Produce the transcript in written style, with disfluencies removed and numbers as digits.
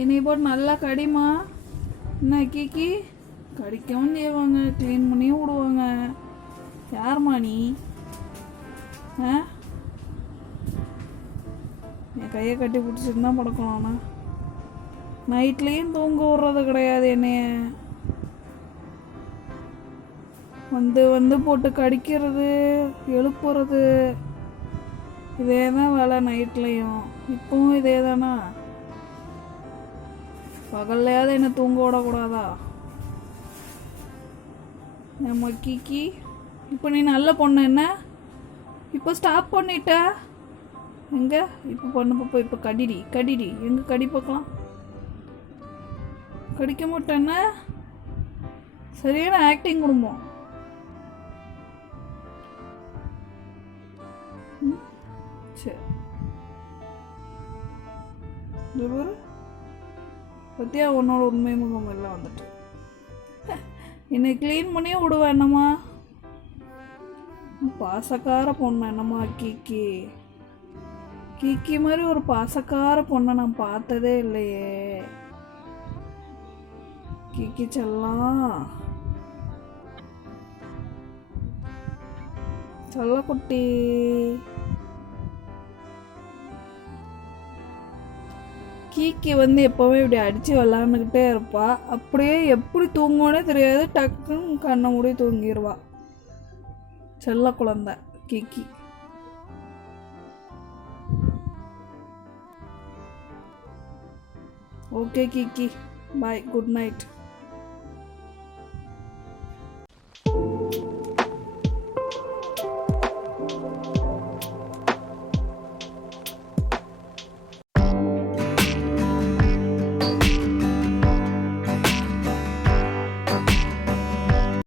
என்னை போட்டு நல்லா கடிமா. என்ன கீக்கி கடிக்கவும் செய்வாங்க, க்ளீன் பண்ணியும் விடுவாங்க. யாருமா நீ? என் கையை கட்டி பிடிச்சிட்டு தான் படுக்கலாம்ண்ணா. நைட்லேயும் தூங்க விடுறது கிடையாது என்னைய. வந்து வந்து போட்டு கடிக்கிறது, எழுப்புறது, இதே தான் வேலை நைட்லேயும். இப்போவும் இதே தானா? பகல்லையாவது என்ன தூங்க விடக்கூடாதா? நம்ம கீக்கி இப்போ நீ நல்ல பொண்ணு என்ன? இப்போ ஸ்டாப் பண்ணிட்ட எங்க? இப்போ பண்ண பாப்பா, இப்போ கடிடி கடிடி, எங்க கடி பார்க்கலாம். கடிக்க மாட்டேன்னா சரியான ஆக்டிங் குடும்பம். சரி பத்தியா, உன்னோட உண்மை முகம் எல்லாம் வந்துட்டு என்னை க்ளீன் பண்ணியே விடுவேன். என்னம்மா பாசக்கார பொண்ணு என்னம்மா கீக்கி. கீக்கி மாதிரி ஒரு பாசக்கார பொண்ணை நான் பார்த்ததே இல்லையே. கீக்கி செல்லம், செல்லக்குட்டி. கீக்கி வந்து எப்போவுமே இப்படி அடித்து விளாண்டுக்கிட்டே இருப்பா. அப்படியே எப்படி தூங்குவோனே தெரியாது, டக்குன்னு கண்ணை மூடி தூங்கிடுவா. செல்ல குழந்தை கீக்கி. ஓகே கீக்கி, பாய், குட் நைட்.